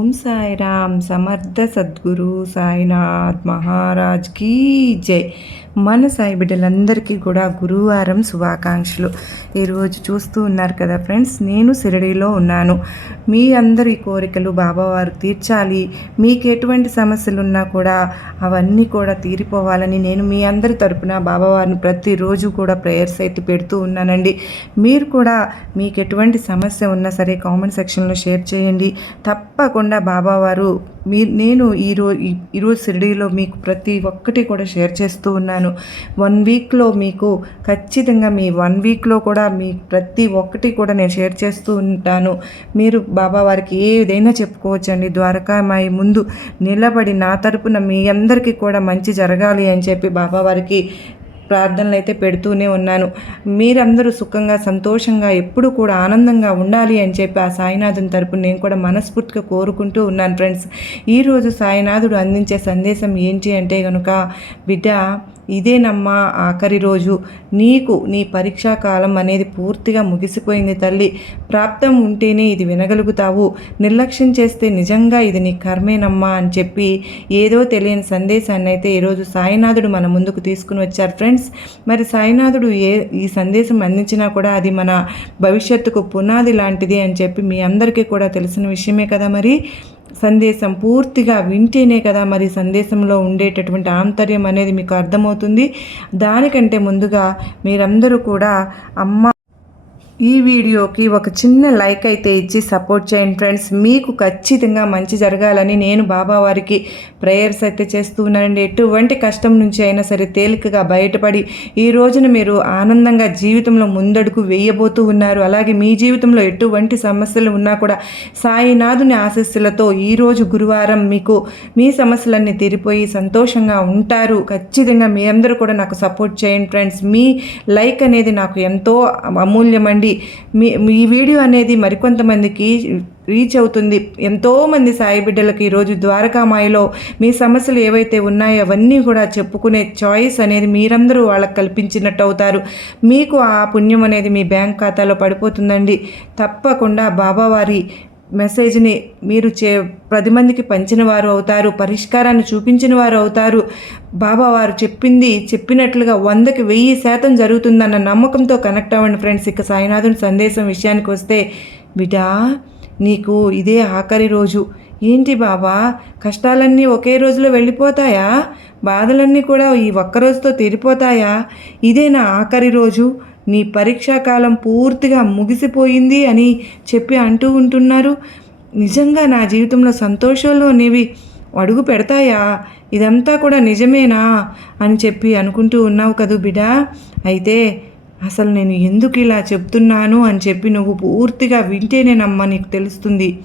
ఓం సాయిరామ్ సమర్థ సద్గురు సాయినాథ్ మహారాజ్ కీ జై. మన సాయి బిడ్డలందరికీ కూడా గురువారం శుభాకాంక్షలు. ఈరోజు చూస్తూ ఉన్నారు కదా ఫ్రెండ్స్ నేను సిరడిలో ఉన్నాను. మీ అందరి కోరికలు బాబావారు తీర్చాలి. మీకు ఎటువంటి సమస్యలు ఉన్నా కూడా అవన్నీ కూడా తీరిపోవాలని నేను మీ అందరి తరపున బాబావారిని ప్రతిరోజు కూడా ప్రేయర్స్ అయితే పెడుతూ ఉన్నానండి. మీరు కూడా మీకు ఎటువంటి సమస్య ఉన్నా సరే కామెంట్ సెక్షన్లో షేర్ చేయండి. తప్పకుండా బాబావారు మీ నేను ఈరోజు ఈరోజు షిరిడీలో మీకు ప్రతి ఒక్కటి కూడా షేర్ చేస్తూ ఉన్నాను. వన్ వీక్లో మీకు ఖచ్చితంగా మీ వన్ వీక్లో కూడా మీ ప్రతి ఒక్కటి కూడా నేను షేర్ చేస్తూ ఉంటాను. మీరు బాబా వారికి ఏదైనా చెప్పుకోవచ్చండి. ద్వారకామాయి ముందు నిలబడి నా తరపున మీ అందరికీ కూడా మంచి జరగాలి అని చెప్పి బాబా వారికి ప్రార్థనలు అయితే పెడుతూనే ఉన్నాను. మీరందరూ సుఖంగా సంతోషంగా ఎప్పుడు కూడా ఆనందంగా ఉండాలి అని చెప్పి ఆ సాయినాథుని తరపున నేను కూడా మనస్ఫూర్తిగా కోరుకుంటూ ఉన్నాను ఫ్రెండ్స్. ఈరోజు సాయినాథుడు అందించే సందేశం ఏంటి అంటే కనుక బిడ్డ ఇదేనమ్మా ఆఖరి రోజు. నీకు నీ పరీక్షా కాలం అనేది పూర్తిగా ముగిసిపోయింది తల్లి. ప్రాప్తం ఉంటేనే ఇది వినగలుగుతావు. నిర్లక్ష్యం చేస్తే నిజంగా ఇది నీ కర్మేనమ్మా అని చెప్పి ఏదో తెలియని సందేశాన్ని అయితే ఈరోజు సాయినాథుడు మన ముందుకు తీసుకుని వచ్చారు ఫ్రెండ్స్. మరి సాయినాథుడు ఏ ఈ సందేశం అందించినా కూడా అది మన భవిష్యత్తుకు పునాది లాంటిది అని చెప్పి మీ అందరికీ కూడా తెలిసిన విషయమే కదా మరి. సందేశం పూర్తిగా వింటేనే కదా మరి సందేశంలో ఉండేటటువంటి ఆంతర్యం అనేది మీకు అర్థమవుతుంది. దానికంటే ముందుగా మీరందరూ కూడా అమ్మ ఈ వీడియోకి ఒక చిన్న లైక్ అయితే ఇచ్చి సపోర్ట్ చేయండి ఫ్రెండ్స్. మీకు ఖచ్చితంగా మంచి జరగాలని నేను బాబా వారికి ప్రేయర్స్ అయితే చేస్తూ ఉన్నానండి. ఎటువంటి కష్టం నుంచి అయినా సరే తేలికగా బయటపడి ఈ రోజున మీరు ఆనందంగా జీవితంలో ముందడుగు వేయబోతూ ఉన్నారు. అలాగే మీ జీవితంలో ఎటువంటి సమస్యలు ఉన్నా కూడా సాయినాథుని ఆశస్సులతో ఈరోజు గురువారం మీకు మీ సమస్యలన్నీ తీరిపోయి సంతోషంగా ఉంటారు. ఖచ్చితంగా మీ అందరూ కూడా నాకు సపోర్ట్ చేయండి ఫ్రెండ్స్. మీ లైక్ అనేది నాకు ఎంతో అమూల్యమండి. మీ ఈ వీడియో అనేది మరికొంతమందికి రీచ్ అవుతుంది. ఎంతోమంది సాయి బిడ్డలకి ఈరోజు ద్వారకామాయిలో మీ సమస్యలు ఏవైతే ఉన్నాయో అవన్నీ కూడా చెప్పుకునే చాయిస్ అనేది మీరందరూ వాళ్ళకి కల్పించినట్టు అవుతారు మీకు ఆ పుణ్యం అనేది మీ బ్యాంక్ ఖాతాలో పడిపోతుందండి. తప్పకుండా బాబావారి మెసేజ్ని మీరు చే పది మందికి పంచిన వారు అవుతారు పరిష్కారాన్ని చూపించిన వారు అవుతారు. బాబా వారు చెప్పింది చెప్పినట్లుగా వందకి వెయ్యి శాతం జరుగుతుందన్న నమ్మకంతో కనెక్ట్ అవ్వండి ఫ్రెండ్స్. ఇక సాయినాథుని సందేశం విషయానికి వస్తే బిడా నీకు ఇదే ఆఖరి రోజు. ఏంటి బాబా కష్టాలన్నీ ఒకే రోజులో వెళ్ళిపోతాయా? బాధలన్నీ కూడా ఈ ఒక్క రోజుతో తీరిపోతాయా? ఇదే నా ఆఖరి రోజు. నీ పరీక్షాకాలం పూర్తిగా ముగిసిపోయింది అని చెప్పి అంటూ ఉంటున్నారు. నిజంగా నా జీవితంలో సంతోషంలో అనేవి అడుగు పెడతాయా? ఇదంతా కూడా నిజమేనా? అని చెప్పి అనుకుంటూ ఉన్నావు కదూ బిడా. అయితే అసలు నేను ఎందుకు ఇలా చెప్తున్నాను అని చెప్పి నువ్వు పూర్తిగా వింటేనేనమ్మా నీకు తెలుస్తుంది.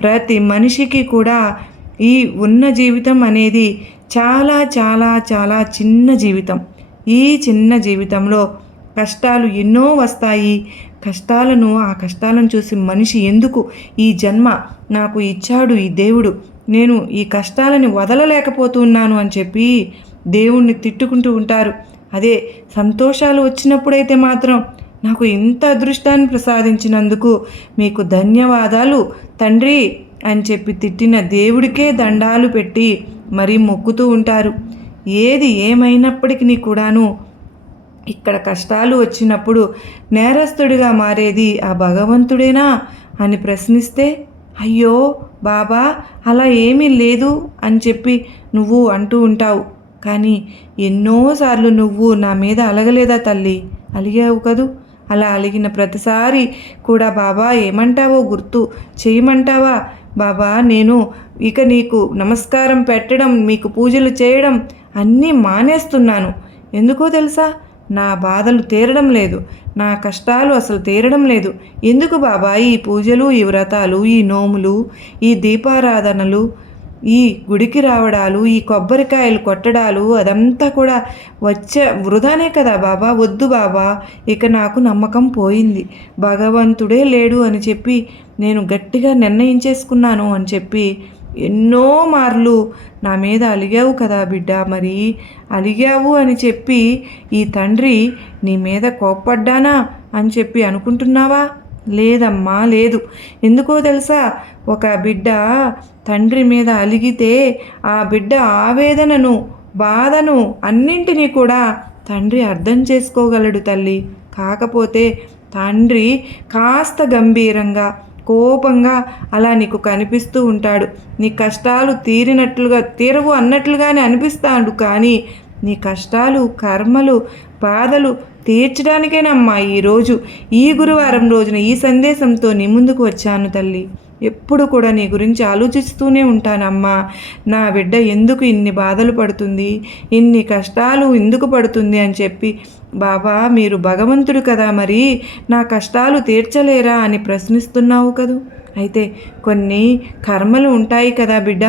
ప్రతి మనిషికి కూడా ఈ ఉన్న జీవితం అనేది చాలా చాలా చాలా చిన్న జీవితం. ఈ చిన్న జీవితంలో కష్టాలు ఎన్నో వస్తాయి. కష్టాలను ఆ కష్టాలను చూసి మనిషి ఎందుకు ఈ జన్మ నాకు ఇచ్చాడు ఈ దేవుడు? నేను ఈ కష్టాలని వదలలేకపోతున్నాను అని చెప్పి దేవుణ్ణి తిట్టుకుంటూ ఉంటారు. అదే సంతోషాలు వచ్చినప్పుడైతే మాత్రం నాకు ఇంత అదృష్టాన్ని ప్రసాదించినందుకు మీకు ధన్యవాదాలు తండ్రి అని చెప్పి తిట్టిన దేవుడికే దండాలు పెట్టి మరీ మొక్కుతూ ఉంటారు. ఏది ఏమైనప్పటికీ కూడాను ఇక్కడ కష్టాలు వచ్చినప్పుడు నేరస్తుడిగా మారేది ఆ భగవంతుడేనా అని ప్రశ్నిస్తే అయ్యో బాబా అలా ఏమీ లేదు అని చెప్పి నువ్వు అంటూ ఉంటావు. కానీ ఎన్నోసార్లు నువ్వు నా మీద అలగలేదా తల్లి? అలిగావు కదూ? అలా అలిగిన ప్రతిసారి కూడా బాబా ఏమంటావో గుర్తు చేయమంటావా? బాబా నేను ఇక నీకు నమస్కారం పెట్టడం మీకు పూజలు చేయడం అన్నీ మానేస్తున్నాను. ఎందుకో తెలుసా? నా బాధలు తీరడం లేదు. నా కష్టాలు అసలు తీరడం లేదు. ఎందుకు బాబా ఈ పూజలు ఈ వ్రతాలు ఈ నోములు ఈ దీపారాధనలు ఈ గుడికి రావడాలు ఈ కొబ్బరికాయలు కొట్టడాలు అదంతా కూడా వచ్చే వృధానే కదా బాబా? వద్దు బాబా. ఇక నాకు నమ్మకం పోయింది. భగవంతుడే లేడు అని చెప్పి నేను గట్టిగా నిర్ణయించేసుకున్నాను అని చెప్పి ఎన్నో మార్లు నా మీద అలిగావు కదా బిడ్డ మరి అలిగావు అని చెప్పి ఈ తండ్రి నీ మీద కోప్పడ్డానా అని చెప్పి అనుకుంటున్నావా? లేదమ్మా లేదు. ఎందుకో తెలుసా? ఒక బిడ్డ తండ్రి మీద అలిగితే ఆ బిడ్డ ఆవేదనను బాధను అన్నింటినీ కూడా తండ్రి అర్థం చేసుకోగలడు తల్లి. కాకపోతే తండ్రి కాస్త గంభీరంగా కోపంగా అలా నీకు కనిపిస్తూ ఉంటాడు. నీ కష్టాలు తీరినట్లుగా తీరవు అన్నట్లుగానే అనిపిస్తాడు కానీ నీ కష్టాలు కర్మలు బాధలు తీర్చడానికేనమ్మా ఈరోజు ఈ గురువారం రోజున ఈ సందేశంతో నీ ముందుకు వచ్చాను తల్లి. ఎప్పుడు కూడా నీ గురించి ఆలోచిస్తూనే ఉంటానమ్మా. నా బిడ్డ ఎందుకు ఇన్ని బాధలు పడుతుంది? ఇన్ని కష్టాలు ఎందుకు పడుతుంది అని చెప్పి బాబా మీరు భగవంతుడు కదా మరి నా కష్టాలు తీర్చలేరా? అని ప్రశ్నిస్తున్నావు కదూ? అయితే కొన్ని కర్మలు ఉంటాయి కదా బిడ్డ.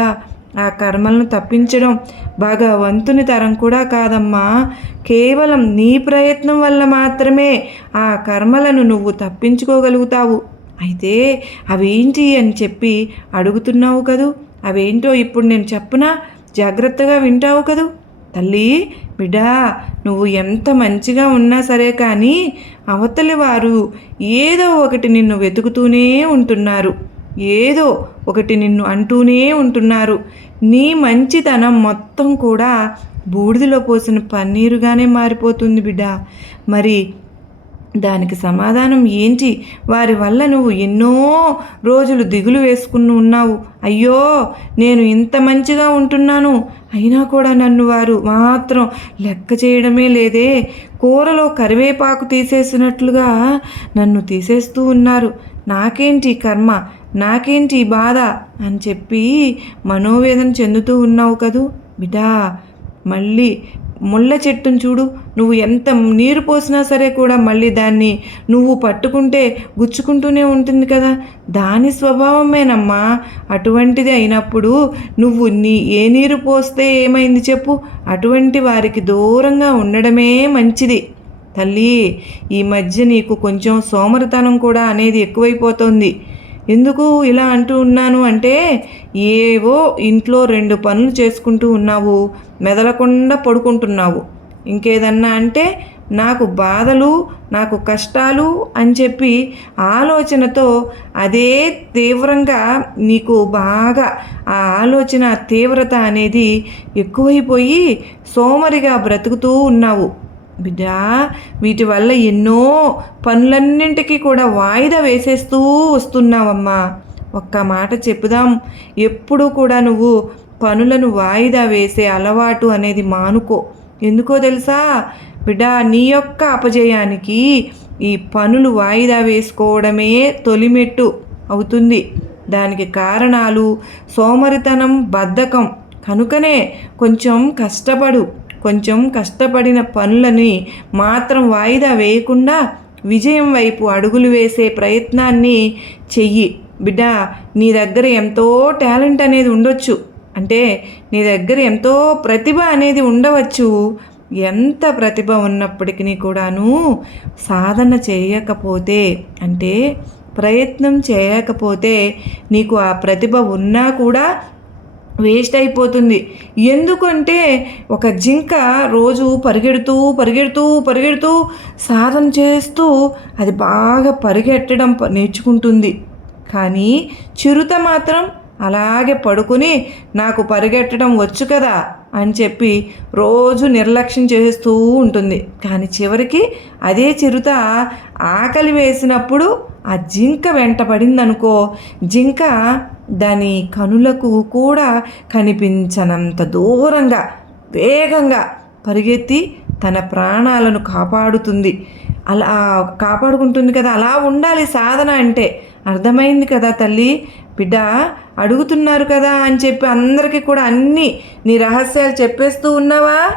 ఆ కర్మలను తప్పించడం భగవంతుని తరం కూడా కాదమ్మా. కేవలం నీ ప్రయత్నం వల్ల మాత్రమే ఆ కర్మలను నువ్వు తప్పించుకోగలుగుతావు. అయితే అవేంటి అని చెప్పి అడుగుతున్నావు కదూ? అవేంటో ఇప్పుడు నేను చెప్పనా? జాగ్రత్తగా వింటావు కదూ? తల్లి బిడ్డా నువ్వు ఎంత మంచిగా ఉన్నా సరే కానీ అవతలి వారు ఏదో ఒకటి నిన్ను వెతుకుతూనే ఉంటున్నారు. ఏదో ఒకటి నిన్ను అంటూనే ఉంటున్నారు. నీ మంచితనం మొత్తం కూడా బూడిదలో పోసిన పన్నీరుగానే మారిపోతుంది బిడ్డ. మరి దానికి సమాధానం ఏంటి? వారి వల్ల నువ్వు ఎన్నో రోజులు దిగులు వేసుకుని ఉన్నావు. అయ్యో నేను ఇంత మంచిగా ఉంటున్నాను. అయినా కూడా నన్ను వారు మాత్రం లెక్క చేయడమే లేదే. కూరలో కరివేపాకు తీసేసినట్లుగా నన్ను తీసేస్తూ ఉన్నారు. నాకేంటి కర్మ? నాకేంటి బాధ? అని చెప్పి మనోవేదన చెందుతూ ఉన్నావు కదూ? బిడ్డా మళ్ళీ ముళ్ళ చెట్టును చూడు. నువ్వు ఎంత నీరు పోసినా సరే కూడా మళ్ళీ దాన్ని నువ్వు పట్టుకుంటే గుచ్చుకుంటూనే ఉంటుంది కదా. దాని స్వభావమేనమ్మా. అటువంటిది అయినప్పుడు నువ్వు నీ ఏ నీరు పోస్తే ఏమైంది చెప్పు. అటువంటి వారికి దూరంగా ఉండడమే మంచిది. తల్లి ఈ మధ్య నీకు కొంచెం సోమరితనం కూడా అనేది ఎక్కువైపోతుంది. ఎందుకు ఇలా అంటూ ఉన్నాను అంటే ఏవో ఇంట్లో రెండు పనులు చేసుకుంటూ ఉన్నావు మెదలకుండా పడుకుంటున్నావు. ఇంకేదన్నా అంటే నాకు బాధలు నాకు కష్టాలు అని చెప్పి ఆలోచనతో అదే తీవ్రంగా నీకు బాగా ఆ ఆలోచన తీవ్రత అనేది ఎక్కువైపోయి సోమరిగా బ్రతుకుతూ ఉన్నావు. బిడ్డా వీటి వల్ల ఎన్నో పనులన్నింటికీ కూడా వాయిదా వేసేస్తూ వస్తున్నావమ్మా. ఒక్క మాట చెప్పుదాం. ఎప్పుడూ కూడా నువ్వు పనులను వాయిదా వేసే అలవాటు అనేది మానుకో. ఎందుకో తెలుసా? బిడ్డ నీ యొక్క అపజయానికి ఈ పనులు వాయిదా వేసుకోవడమే తొలిమెట్టు అవుతుంది. దానికి కారణాలు సోమరితనం బద్ధకం. కనుకనే కొంచెం కష్టపడు. కొంచెం కష్టపడిన పనులని మాత్రం వాయిదా వేయకుండా విజయం వైపు అడుగులు వేసే ప్రయత్నాన్ని చెయ్యి. బిడ్డ నీ దగ్గర ఎంతో టాలెంట్ అనేది ఉండొచ్చు. అంటే నీ దగ్గర ఎంతో ప్రతిభ అనేది ఉండవచ్చు. ఎంత ప్రతిభ ఉన్నప్పటికీ కూడాను సాధన చేయకపోతే అంటే ప్రయత్నం చేయకపోతే నీకు ఆ ప్రతిభ ఉన్నా కూడా వేస్ట్ అయిపోతుంది. ఎందుకంటే ఒక జింక రోజు పరిగెడుతూ పరిగెడుతూ పరిగెడుతూ సాధన చేస్తూ అది బాగా పరిగెట్టడం నేర్చుకుంటుంది. కానీ చిరుత మాత్రం అలాగే పడుకుని నాకు పరిగెట్టడం వచ్చు కదా అని చెప్పి రోజు నిర్లక్ష్యం చేస్తూ ఉంటుంది. కానీ చివరికి అదే చిరుత ఆకలి వేసినప్పుడు ఆ జింక వెంట పడిందనుకో జింక దాని కనులకు కూడా కనిపించనంత దూరంగా వేగంగా పరిగెత్తి తన ప్రాణాలను కాపాడుతుంది. అలా కాపాడుకుంటుంది కదా అలా ఉండాలి సాధన అంటే. అర్థమైంది కదా తల్లి? బిడ్డ అడుగుతున్నారు కదా అని చెప్పి అందరికీ కూడా అన్నీ నీ రహస్యాలు చెప్పేస్తూ ఉన్నావా?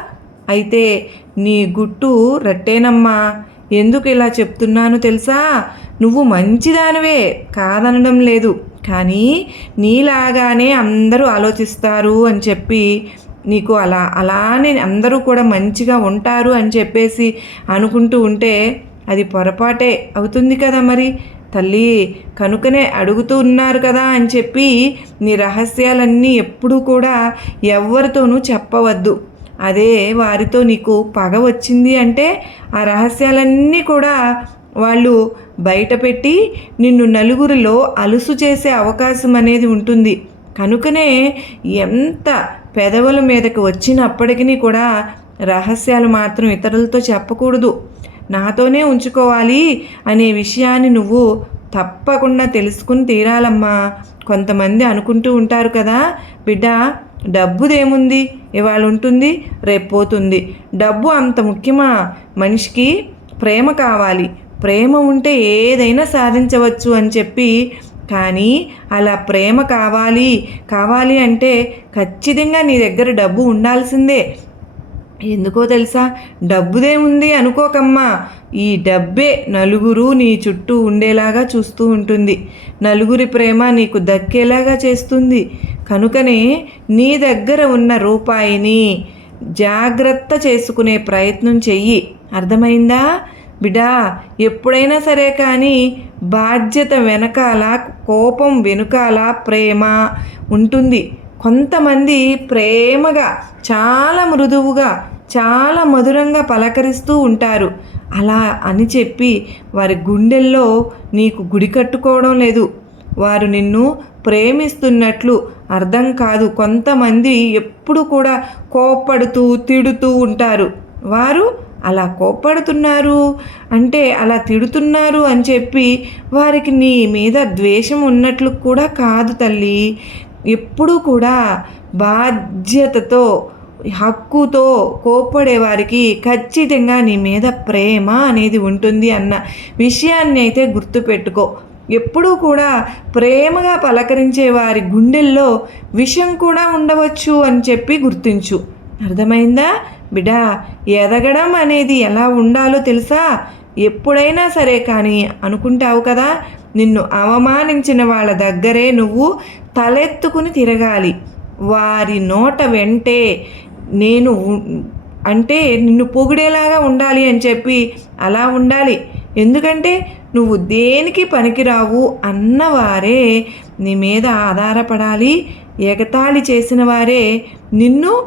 అయితే నీ గుట్టు రట్టేనమ్మా. ఎందుకు ఇలా చెప్తున్నాను తెలుసా? నువ్వు మంచిదానివే కాదనడం లేదు. కానీ నీలాగానే అందరూ ఆలోచిస్తారు అని చెప్పి నీకు అలా అలానే అందరూ కూడా మంచిగా ఉంటారు అని చెప్పేసి అనుకుంటూ ఉంటే అది పొరపాటే అవుతుంది కదా మరి? తల్లి కనుకనే అడుగుతూ ఉన్నారు కదా అని చెప్పి నీ రహస్యాలన్నీ ఎప్పుడూ కూడా ఎవరితోనూ చెప్పవద్దు. అదే వారితో నీకు పగ వచ్చింది అంటే ఆ రహస్యాలన్నీ కూడా వాళ్ళు బయటపెట్టి నిన్ను నలుగురిలో అలుసు చేసే అవకాశం అనేది ఉంటుంది. కనుకనే ఎంత పెదవుల మీదకి వచ్చినప్పటికీ కూడా రహస్యాలు మాత్రం ఇతరులతో చెప్పకూడదు. నాతోనే ఉంచుకోవాలి అనే విషయాన్ని నువ్వు తప్పకుండా తెలుసుకుని తీరాలమ్మా. కొంతమంది అనుకుంటూ ఉంటారు కదా బిడ్డ డబ్బుదేముంది? ఇవాళ ఉంటుంది రేపు పోతుంది డబ్బు అంత ముఖ్యమా? మనిషికి ప్రేమ కావాలి. ప్రేమ ఉంటే ఏదైనా సాధించవచ్చు అని చెప్పి. కానీ అలా ప్రేమ కావాలి. కావాలి అంటే ఖచ్చితంగా నీ దగ్గర డబ్బు ఉండాల్సిందే. ఎందుకో తెలుసా? డబ్బుదేముంది అనుకోకమ్మా. ఈ డబ్బే నలుగురు నీ చుట్టూ ఉండేలాగా చూస్తూ ఉంటుంది. నలుగురి ప్రేమ నీకు దక్కేలాగా చేస్తుంది. కనుకనే నీ దగ్గర ఉన్న రూపాయిని జాగ్రత్త చేసుకునే ప్రయత్నం చెయ్యి. అర్థమైందా? బిడా ఎప్పుడైనా సరే కానీ బాధ్యత వెనకాల కోపం వెనుకాల ప్రేమ ఉంటుంది. కొంతమంది ప్రేమగా చాలా మృదువుగా చాలా మధురంగా పలకరిస్తూ ఉంటారు. అలా అని చెప్పి వారి గుండెల్లో నీకు గుడి కట్టుకోవడం లేదు. వారు నిన్ను ప్రేమిస్తున్నట్లు అర్థం కాదు. కొంతమంది ఎప్పుడు కూడా కోప్పడుతూ తిడుతూ ఉంటారు. వారు అలా కోప్పడుతున్నారు అంటే అలా తిడుతున్నారు అని చెప్పి వారికి నీ మీద ద్వేషం ఉన్నట్లు కూడా కాదు తల్లి. ఎప్పుడూ కూడా బాధ్యతతో హక్కుతో కోప్పడే వారికి ఖచ్చితంగా నీ మీద ప్రేమ అనేది ఉంటుంది అన్న విషయాన్ని అయితే గుర్తుపెట్టుకో. ఎప్పుడూ కూడా ప్రేమగా పలకరించే వారి గుండెల్లో విషం కూడా ఉండవచ్చు అని చెప్పి గుర్తించు. అర్థమైందా? బిడా ఎదగడం అనేది ఎలా ఉండాలో తెలుసా? ఎప్పుడైనా సరే కానీ అనుకుంటావు కదా నిన్ను అవమానించిన వాళ్ళ దగ్గరే నువ్వు తలెత్తుకుని తిరగాలి. వారి నోట వెంటే నేను అంటే నిన్ను పొగిడేలాగా ఉండాలి అని చెప్పి అలా ఉండాలి. ఎందుకంటే నువ్వు దేనికి పనికిరావు అన్నవారే నీ మీద ఆధారపడాలి. ఎగతాళి చేసిన వారే నిన్ను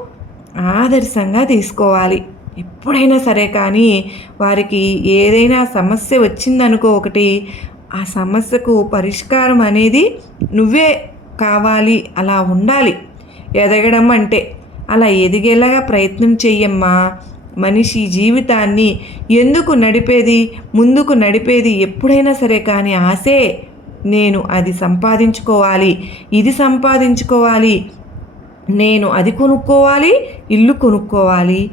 ఆదర్శంగా తీసుకోవాలి. ఎప్పుడైనా సరే కానీ వారికి ఏదైనా సమస్య వచ్చిందనుకో ఒకటి ఆ సమస్యకు పరిష్కారం అనేది నువ్వే కావాలి అలా ఉండాలి. ఎదగడం అంటే అలా ఎదిగేలాగా ప్రయత్నం చెయ్యమ్మా. మనిషి జీవితాన్ని ఎందుకు నడిపేది ముందుకు నడిపేది ఎప్పుడైనా సరే కానీ ఆశే. నేను అది సంపాదించుకోవాలి ఇది సంపాదించుకోవాలి నేను అది కొనుక్కోవాలి ఇల్లు కొనుక్కోవాలి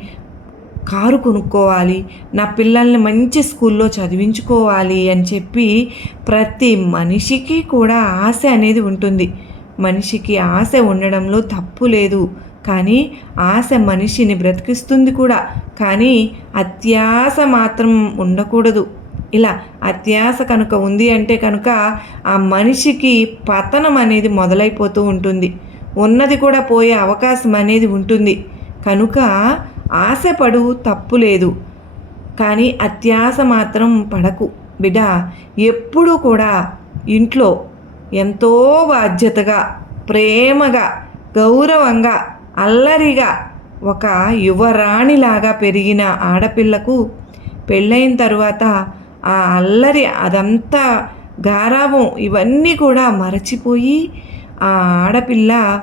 కారు కొనుక్కోవాలి నా పిల్లల్ని మంచి స్కూల్లో చదివించుకోవాలి అని చెప్పి ప్రతి మనిషికి కూడా ఆశ అనేది ఉంటుంది. మనిషికి ఆశ ఉండడంలో తప్పు లేదు. కానీ ఆశ మనిషిని బ్రతికిస్తుంది కూడా. కానీ అత్యాశ మాత్రం ఉండకూడదు. ఇలా అత్యాశ కనుక ఉంది అంటే కనుక ఆ మనిషికి పతనం అనేది మొదలైపోతూ ఉంటుంది. ఉన్నది కూడా పోయే అవకాశం అనేది ఉంటుంది. కనుక ఆశపడు తప్పు లేదు. కానీ అత్యాశ మాత్రం పడకు. బిడ్డ ఎప్పుడూ కూడా ఇంట్లో ఎంతో బాధ్యతగా ప్రేమగా గౌరవంగా అల్లరిగా ఒక యువరాణిలాగా పెరిగిన ఆడపిల్లకు పెళ్ళైన తరువాత ఆ అల్లరి అదంతా గారావం ఇవన్నీ కూడా మరచిపోయి ఆ ఆడపిల్ల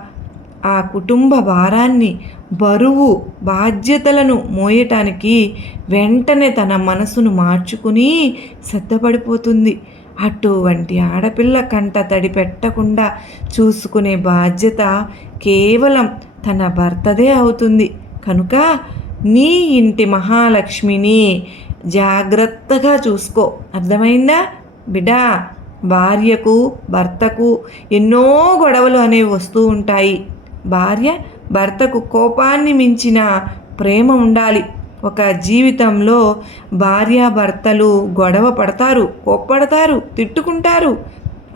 ఆ కుటుంబ భారాన్ని బరువు బాధ్యతలను మోయటానికి వెంటనే తన మనసును మార్చుకుని సిద్ధపడిపోతుంది. అటువంటి ఆడపిల్ల కంట తడి పెట్టకుండా చూసుకునే బాధ్యత కేవలం తన భర్తదే అవుతుంది. కనుక నీ ఇంటి మహాలక్ష్మిని జాగ్రత్తగా చూసుకో. అర్థమైందా? బిడా భార్యకు భర్తకు ఎన్నో గొడవలు అనేవి వస్తూ ఉంటాయి. భార్య భర్తకు కోపాన్ని మించిన ప్రేమ ఉండాలి. ఒక జీవితంలో భార్యాభర్తలు గొడవ పడతారు కోప్పడతారు తిట్టుకుంటారు.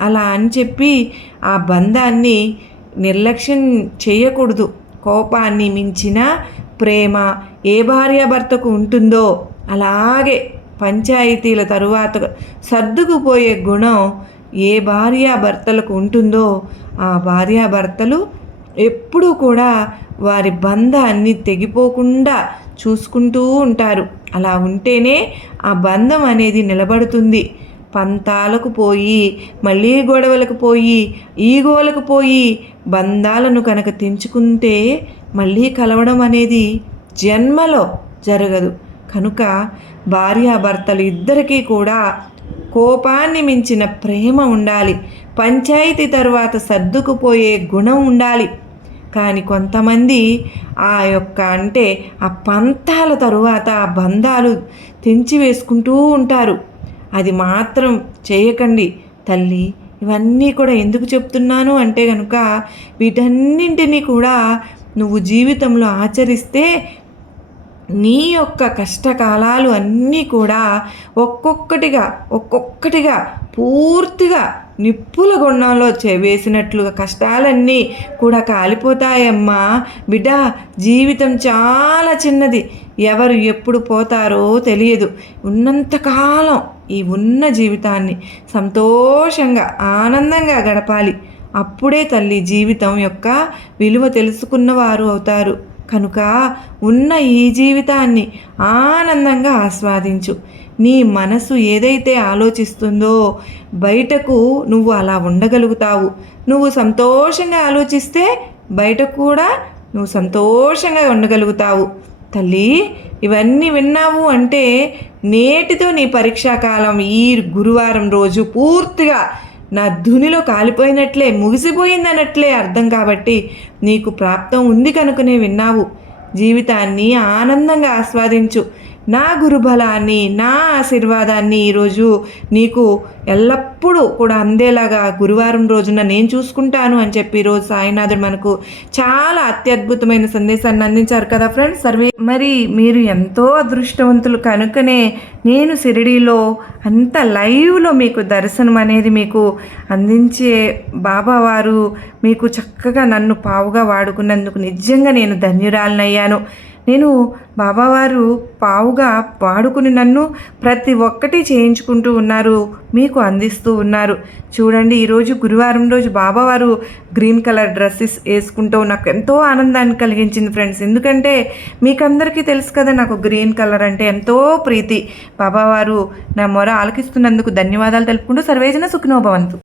అలా అని చెప్పి ఆ బంధాన్ని నిర్లక్ష్యం చేయకూడదు. కోపాన్ని మించిన ప్రేమ ఏ భార్యాభర్తకు ఉంటుందో అలాగే పంచాయతీల తరువాత సర్దుకుపోయే గుణం ఏ భార్యాభర్తలకు ఉంటుందో ఆ భార్యాభర్తలు ఎప్పుడూ కూడా వారి బంధాన్ని తెగిపోకుండా చూసుకుంటూ ఉంటారు. అలా ఉంటేనే ఆ బంధం అనేది నిలబడుతుంది. పంతాలకు పోయి మళ్ళీ గొడవలకు పోయి ఈగోలకు పోయి బంధాలను కనుక తెంచుకుంటే మళ్ళీ కలవడం అనేది జన్మలో జరగదు. కనుక భార్యాభర్తలు ఇద్దరికీ కూడా కోపాన్ని మించిన ప్రేమ ఉండాలి. పంచాయతీ తర్వాత సర్దుకుపోయే గుణం ఉండాలి. కానీ కొంతమంది ఆ యొక్క అంటే ఆ పంతాల తరువాత ఆ బంధాలు తెంచి వేసుకుంటూ ఉంటారు. అది మాత్రం చేయకండి తల్లి. ఇవన్నీ కూడా ఎందుకు చెప్తున్నాను అంటే కనుక వీటన్నింటినీ కూడా నువ్వు జీవితంలో ఆచరిస్తే నీ యొక్క కష్టకాలాలు అన్నీ కూడా ఒక్కొక్కటిగా ఒక్కొక్కటిగా పూర్తిగా నిప్పుల గుండంలో వేసినట్లుగా కష్టాలన్నీ కూడా కాలిపోతాయమ్మా. బిడ్డ జీవితం చాలా చిన్నది. ఎవరు ఎప్పుడు పోతారో తెలియదు. ఉన్నంతకాలం ఈ ఉన్న జీవితాన్ని సంతోషంగా ఆనందంగా గడపాలి. అప్పుడే తల్లి జీవితం యొక్క విలువ తెలుసుకున్నవారు అవుతారు. కనుక ఉన్న ఈ జీవితాన్ని ఆనందంగా ఆస్వాదించు. నీ మనసు ఏదైతే ఆలోచిస్తుందో బయటకు నువ్వు అలా ఉండగలుగుతావు. నువ్వు సంతోషంగా ఆలోచిస్తే బయట కూడా నువ్వు సంతోషంగా ఉండగలుగుతావు. తల్లి ఇవన్నీ విన్నావు అంటే నేటితో నీ పరీక్షాకాలం ఈ గురువారం రోజు పూర్తిగా నా ధునిలో కాలిపోయినట్లే ముగిసిపోయిందన్నట్లే అర్థం కాబట్టి నీకు ప్రాప్తం ఉంది కనుకనే విన్నావు. జీవితాన్ని ఆనందంగా ఆస్వాదించు. నా గురుబలాన్ని నా ఆశీర్వాదాన్ని ఈరోజు నీకు ఎల్లప్పుడూ కూడా అందేలాగా గురువారం రోజున నేను చూసుకుంటాను అని చెప్పి ఈరోజు సాయినాథుడు మనకు చాలా అత్యద్భుతమైన సందేశాన్ని అందించారు కదా ఫ్రెండ్స్? సర్వే మరి మీరు ఎంతో అదృష్టవంతులు కనుకనే నేను షిరిడీలో అంత లైవ్లో మీకు దర్శనం అనేది మీకు అందించే బాబావారు మీకు చక్కగా నన్ను పావుగా వాడుకున్నందుకు నిజంగా నేను ధన్యురాలనయ్యాను. నేను బాబావారు పావుగా వాడుకుని నన్ను ప్రతి ఒక్కటి చేయించుకుంటూ ఉన్నారు మీకు అందిస్తూ ఉన్నారు. చూడండి ఈరోజు గురువారం రోజు బాబావారు గ్రీన్ కలర్ డ్రెస్సెస్ వేసుకుంటూ నాకు ఎంతో ఆనందాన్ని కలిగించింది ఫ్రెండ్స్. ఎందుకంటే మీకందరికీ తెలుసు కదా నాకు గ్రీన్ కలర్ అంటే ఎంతో ప్రీతి. బాబావారు నా మొర ఆలకిస్తున్నందుకు ధన్యవాదాలు తెలుపుకుంటూ సర్వేజన సుఖినోభవంతు.